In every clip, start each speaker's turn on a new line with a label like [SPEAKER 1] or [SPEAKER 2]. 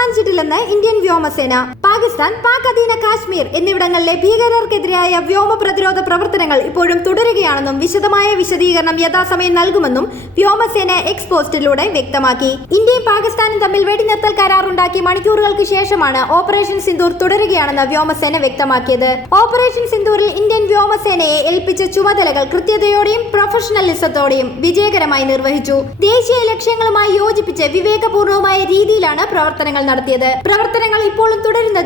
[SPEAKER 1] അവസാനിച്ചിട്ടില്ലെന്ന് Indian വ്യോമസേന. പാകിസ്ഥാൻ പാക് അധീന കാശ്മീർ എന്നിവിടങ്ങളിലെ ഭീകരർക്കെതിരായ വ്യോമ പ്രതിരോധ പ്രവർത്തനങ്ങൾ ഇപ്പോഴും തുടരുകയാണെന്നും വിശദമായ വിശദീകരണം യഥാസമയം നൽകുമെന്നും വ്യോമസേന എക്സ് പോസ്റ്റിലൂടെ വ്യക്തമാക്കി. ഇന്ത്യയും പാകിസ്ഥാനും തമ്മിൽ വെടിനിർത്തൽ കരാറുണ്ടാക്കി മണിക്കൂറുകൾക്ക് ശേഷമാണ് ഓപ്പറേഷൻ സിന്ദൂർ തുടരുകയാണെന്ന് വ്യോമസേന വ്യക്തമാക്കിയത്. ഓപ്പറേഷൻ സിന്ദൂരിൽ ഇന്ത്യൻ വ്യോമസേനയെ ഏൽപ്പിച്ച ചുമതലകൾ കൃത്യതയോടെയും പ്രൊഫഷണലിസത്തോടെയും വിജയകരമായി നിർവഹിച്ചു. ദേശീയ ലക്ഷ്യങ്ങളുമായി യോജിപ്പിച്ച് വിവേകപൂർണവുമായ രീതിയിലാണ് പ്രവർത്തനങ്ങൾ നടത്തിയത്. പ്രവർത്തനങ്ങൾ ഇപ്പോഴും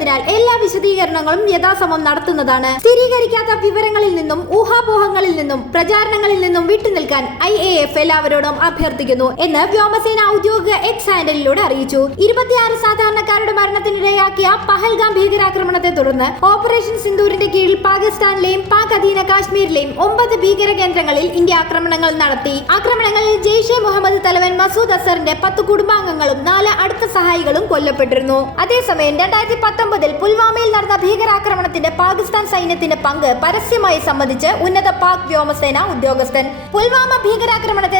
[SPEAKER 1] തുടരുന്നതിനാൽ എല്ലാ വിശദീകരണങ്ങളും യഥാസമം നടത്തുന്നതാണ്. സ്ഥിരീകരിക്കാത്ത വിവരങ്ങളിൽ നിന്നും ഊഹാപോഹങ്ങളിൽ നിന്നും പ്രചാരണങ്ങളിൽ നിന്നും വിട്ടുനിൽക്കാൻ ഐ എ എഫ് എല്ലാവരോടും അഭ്യർത്ഥിക്കുന്നു എന്ന് വ്യോമസേന ഔദ്യോഗിക എക്സ് ഹാൻഡലിലൂടെ അറിയിച്ചു. ഇരുപത്തിയാറ് സാധാരണക്കാരുടെ മരണത്തിനിടയാക്കിയ പഹൽഗാം ഭീകരാക്രമണത്തെ തുടർന്ന് ഓപ്പറേഷൻ സിന്ദൂരിന്റെ കീഴിൽ പാകിസ്ഥാനിലെയും പാക് അധീന കാശ്മീരിലെയും ഒമ്പത് ഭീകര കേന്ദ്രങ്ങളിൽ ഇന്ത്യ ആക്രമണങ്ങൾ നടത്തി. ആക്രമണങ്ങളിൽ ജെയ്ഷെ മുഹമ്മദ് തലവൻ മസൂദ് അസറിന്റെ പത്ത് കുടുംബാംഗങ്ങളും നാല് അടുത്ത സഹായികളും കൊല്ലപ്പെട്ടിരുന്നു. അതേസമയം രണ്ടായിരത്തി പത്തൊമ്പതിൽ പുൽവാമയിൽ നടന്ന ഭീകരാക്രമണത്തിന്റെ പാകിസ്ഥാൻ സൈന്യത്തിന്റെ പങ്ക് പരസ്യമായി സംബന്ധിച്ച് ഉന്നത പാക് വ്യോമസേന ഉദ്യോഗസ്ഥൻ. പുൽവാമ ഭീകരാക്രമണത്തെ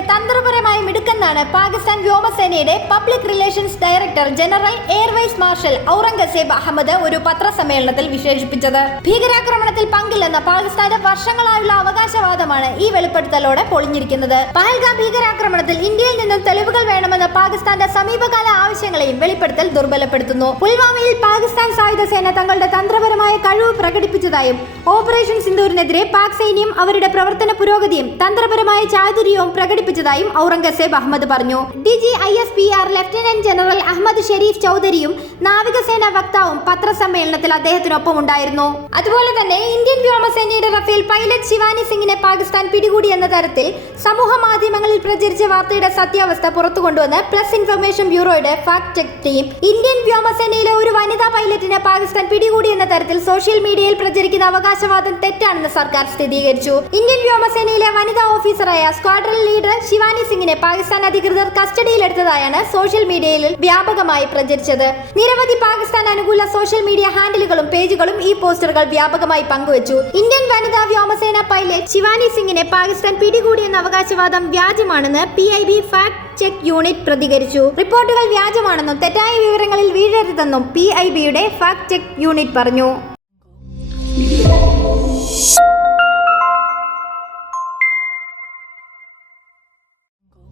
[SPEAKER 1] മിടുക്കെന്നാണ് പാകിസ്ഥാൻ വ്യോമസേനയുടെ public relations director general air vice marshal Aurangzeb Ahmed ഒരു പത്രസമ്മേളനത്തിൽ വിശേഷിപ്പിച്ചത്. ഭീകരാക്രമണത്തിൽ പങ്കില്ലെന്ന പാകിസ്ഥാന്റെ വർഷങ്ങളായുള്ള അവകാശവാദമാണ് ഈ വെളിപ്പെടുത്തലോടെ പൊളിഞ്ഞിരിക്കുന്നത്. പഹൽഗാം ഭീകരാക്രമണത്തിൽ ഇന്ത്യയിൽ നിന്നും തെളിവുകൾ വേണമെന്ന പാകിസ്ഥാന്റെ സമീപകാല ആവശ്യങ്ങളെയും വെളിപ്പെടുത്തൽ ദുർബലപ്പെടുത്തുന്നു. പുൽവാമയിൽ പാകിസ്ഥാൻ സായുധ സേന തങ്ങളുടെ തന്ത്രപരമായ കഴിവ് പ്രകടിപ്പിച്ചതായും ഓപ്പറേഷൻ സിന്ധൂരിനെതിരെ പാക് സൈന്യം അവരുടെ പ്രവർത്തന പുരോഗതിയും തന്ത്രപരമായ ചാതുര്യവും പ്രകടിപ്പിച്ചതായും ഔറംഗസേബ് അഹമ്മദ് പറഞ്ഞു. D G I S P R lieutenant general Ahmed Sharif ചൗധരിയും നാവികസേന വക്താവും പത്രസമ്മേളനത്തിൽ അദ്ദേഹത്തിനൊപ്പം ഉണ്ടായിരുന്നു അതുപോലെ തന്നെ ഇന്ത്യൻ വ്യോമസേനയുടെ റഫേൽ പൈലറ്റ് ശിവാനി സിംഗിനെ പാകിസ്ഥാൻ പിടികൂടി എന്ന തരത്തിൽ സമൂഹ മാധ്യമങ്ങളിൽ പ്രചരിച്ച വാർത്തയുടെ സത്യാവസ്ഥ പുറത്തു കൊണ്ടുവന്ന് പ്രസ് ഇൻഫർമേഷൻ ബ്യൂറോയുടെ ഫാക്ട് ചെക്ക് ടീം. ഇന്ത്യൻ വ്യോമസേനയിലെ ഒരു വനിതാ പൈലറ്റിനെ പാകിസ്ഥാൻ പിടികൂടി എന്ന തരത്തിൽ സോഷ്യൽ മീഡിയയിൽ പ്രചരിക്കുന്ന അവകാശവാദം തെറ്റാണെന്ന് സർക്കാർ സ്ഥിരീകരിച്ചു. ഇന്ത്യൻ വ്യോമസേനയിലെ വനിതാ ഓഫീസറായ സ്ക്വാഡ്രൺ ലീഡർ ശിവാനി സിംഗിനെ പാകിസ്ഥാൻ അധികൃതർ കസ്റ്റഡിയിലെടുത്തതായാണ് സോഷ്യൽ മീഡിയയിൽ വ്യാപകമായി പ്രചരിച്ചത്. നിരവധി പാകിസ്ഥാൻ അനുകൂല സോഷ്യൽ മീഡിയ ഹാൻഡിലുകളും പേജുകളും ഈ പോസ്റ്ററുകൾ വ്യാപകമായി പങ്കുവച്ചു. ഇന്ത്യൻ വ്യോമസേന പൈലറ്റ് ശിവാനി സിംഗിനെ പാകിസ്ഥാൻ പിടികൂടിയെന്ന അവകാശവാദം വ്യാജമാണെന്ന് P I B fact check unit പ്രതികരിച്ചു. റിപ്പോർട്ടുകൾ വ്യാജമാണെന്നും തെറ്റായ വിവരങ്ങളിൽ വീഴരുതെന്നും പി ഐ ബിയുടെ ഫാക്ട് ചെക്ക് യൂണിറ്റ് പറഞ്ഞു.